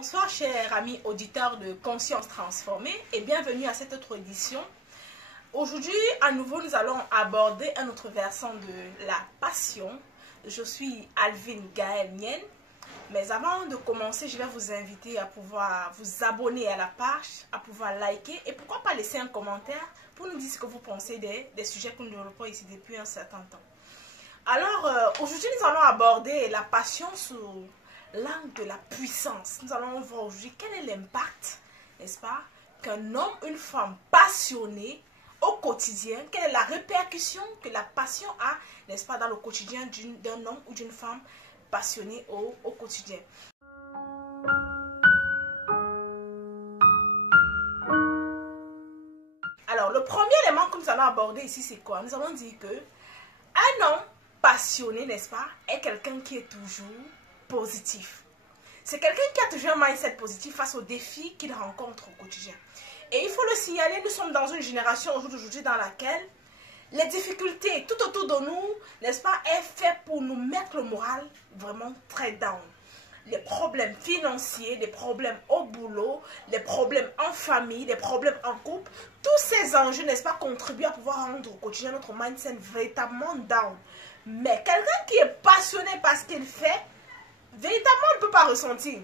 Bonsoir chers amis auditeurs de Conscience Transformée et bienvenue à cette autre édition. Aujourd'hui, à nouveau, nous allons aborder un autre versant de la passion. Je suis Alvin Gaël Mien, mais avant de commencer, je vais vous inviter à pouvoir vous abonner à la page, à pouvoir liker et pourquoi pas laisser un commentaire pour nous dire ce que vous pensez des sujets que nous développons ici depuis un certain temps. Alors, aujourd'hui, nous allons aborder la passion sous l'angle de la puissance. Nous allons voir aujourd'hui quel est l'impact, n'est-ce pas, qu'un homme, une femme passionnée au quotidien, quelle est la répercussion que la passion a, n'est-ce pas, dans le quotidien d'un homme ou d'une femme passionnée au quotidien. Alors, le premier élément que nous allons aborder ici, c'est quoi? Nous allons dire que un homme passionné, n'est-ce pas, est quelqu'un qui est toujours positif. C'est quelqu'un qui a toujours un mindset positif face aux défis qu'il rencontre au quotidien. Et il faut le signaler, nous sommes dans une génération aujourd'hui dans laquelle les difficultés tout autour de nous, n'est-ce pas, est fait pour nous mettre le moral vraiment très down. Les problèmes financiers, les problèmes au boulot, les problèmes en famille, les problèmes en couple, tous ces enjeux, n'est-ce pas, contribuent à pouvoir rendre au quotidien notre mindset véritablement down. Mais quelqu'un qui est passionné par ce qu'il fait, véritablement, on ne peut pas ressentir.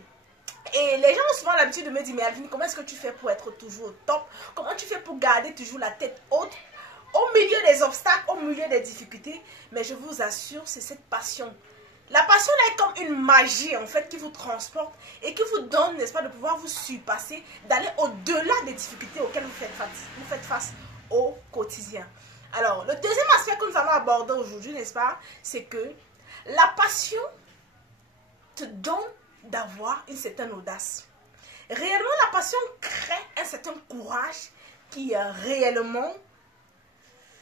Et les gens ont souvent l'habitude de me dire, mais Alvin, comment est-ce que tu fais pour être toujours au top? Comment tu fais pour garder toujours la tête haute au milieu des obstacles, au milieu des difficultés? Mais je vous assure, c'est cette passion. La passion est comme une magie, en fait, qui vous transporte et qui vous donne, n'est-ce pas, de pouvoir vous surpasser, d'aller au-delà des difficultés auxquelles vous faites face au quotidien. Alors, le deuxième aspect que nous allons aborder aujourd'hui, n'est-ce pas, c'est que la passion te donne d'avoir une certaine audace. Réellement, la passion crée un certain courage qui réellement,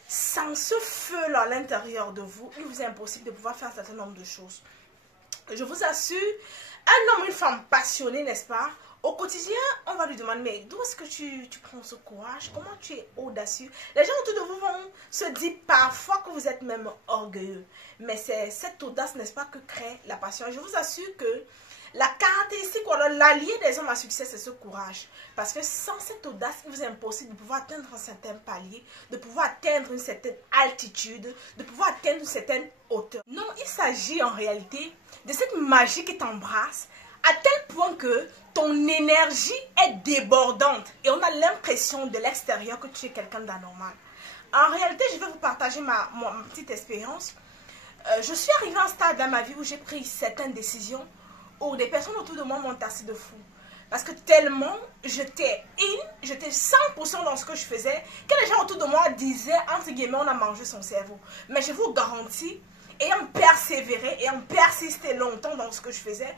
sans ce feu à l'intérieur de vous, il vous est impossible de pouvoir faire un certain nombre de choses. Je vous assure, un homme, une femme passionnée, n'est-ce pas, au quotidien, on va lui demander, mais d'où est-ce que tu prends ce courage? Comment tu es audacieux? Les gens autour de vous vont se dire parfois que vous êtes même orgueilleux. Mais c'est cette audace, n'est-ce pas, que crée la passion. Je vous assure que la caractéristique ou l'allié des hommes à succès, c'est ce courage. Parce que sans cette audace, il vous est impossible de pouvoir atteindre un certain palier, de pouvoir atteindre une certaine altitude, de pouvoir atteindre une certaine hauteur. Non, il s'agit en réalité de cette magie qui t'embrasse à tel point que ton énergie est débordante et on a l'impression de l'extérieur que tu es quelqu'un d'anormal. En réalité, je vais vous partager ma petite expérience. Je suis arrivée à un stade dans ma vie où j'ai pris certaines décisions où des personnes autour de moi m'ont tassé de fou. Parce que tellement j'étais 100% dans ce que je faisais, que les gens autour de moi disaient, entre guillemets, on a mangé son cerveau. Mais je vous garantis, ayant persévéré, ayant persisté longtemps dans ce que je faisais,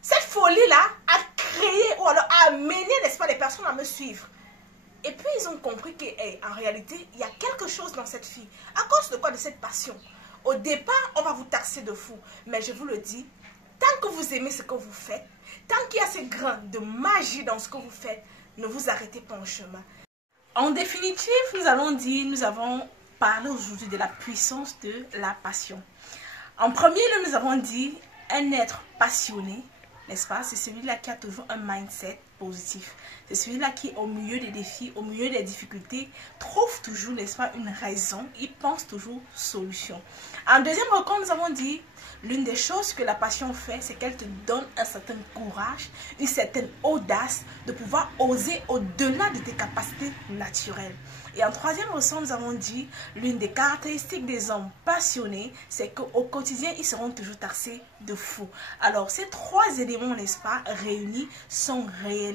cette folie-là a créé ou alors a amené, n'est-ce pas, les personnes à me suivre. Et puis ils ont compris qu'en réalité, il y a quelque chose dans cette fille. À cause de quoi? De cette passion. Au départ, on va vous taxer de fou. Mais je vous le dis, tant que vous aimez ce que vous faites, tant qu'il y a ce grain de magie dans ce que vous faites, ne vous arrêtez pas en chemin. En définitive, nous avons parlé aujourd'hui de la puissance de la passion. En premier lieu, nous avons dit un être passionné, n'est-ce pas? C'est celui-là qui a toujours un mindset positif. C'est celui-là qui, au milieu des défis, au milieu des difficultés, trouve toujours, n'est-ce pas, une raison. Il pense toujours solution. En deuxième recours, nous avons dit, l'une des choses que la passion fait, c'est qu'elle te donne un certain courage, une certaine audace de pouvoir oser au-delà de tes capacités naturelles. Et en troisième ressort, nous avons dit, l'une des caractéristiques des hommes passionnés, c'est qu'au quotidien, ils seront toujours taxés de fous. Alors, ces trois éléments, n'est-ce pas, réunis, sont réellement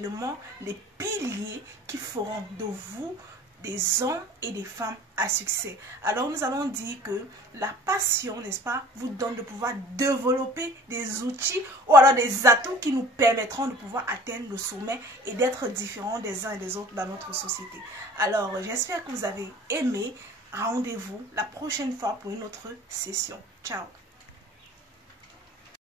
les piliers qui feront de vous des hommes et des femmes à succès. Alors nous allons dire que la passion, n'est-ce pas, vous donne de pouvoir développer des outils ou alors des atouts qui nous permettront de pouvoir atteindre le sommet et d'être différents des uns et des autres dans notre société. Alors j'espère que vous avez aimé. Rendez-vous la prochaine fois pour une autre session. Ciao.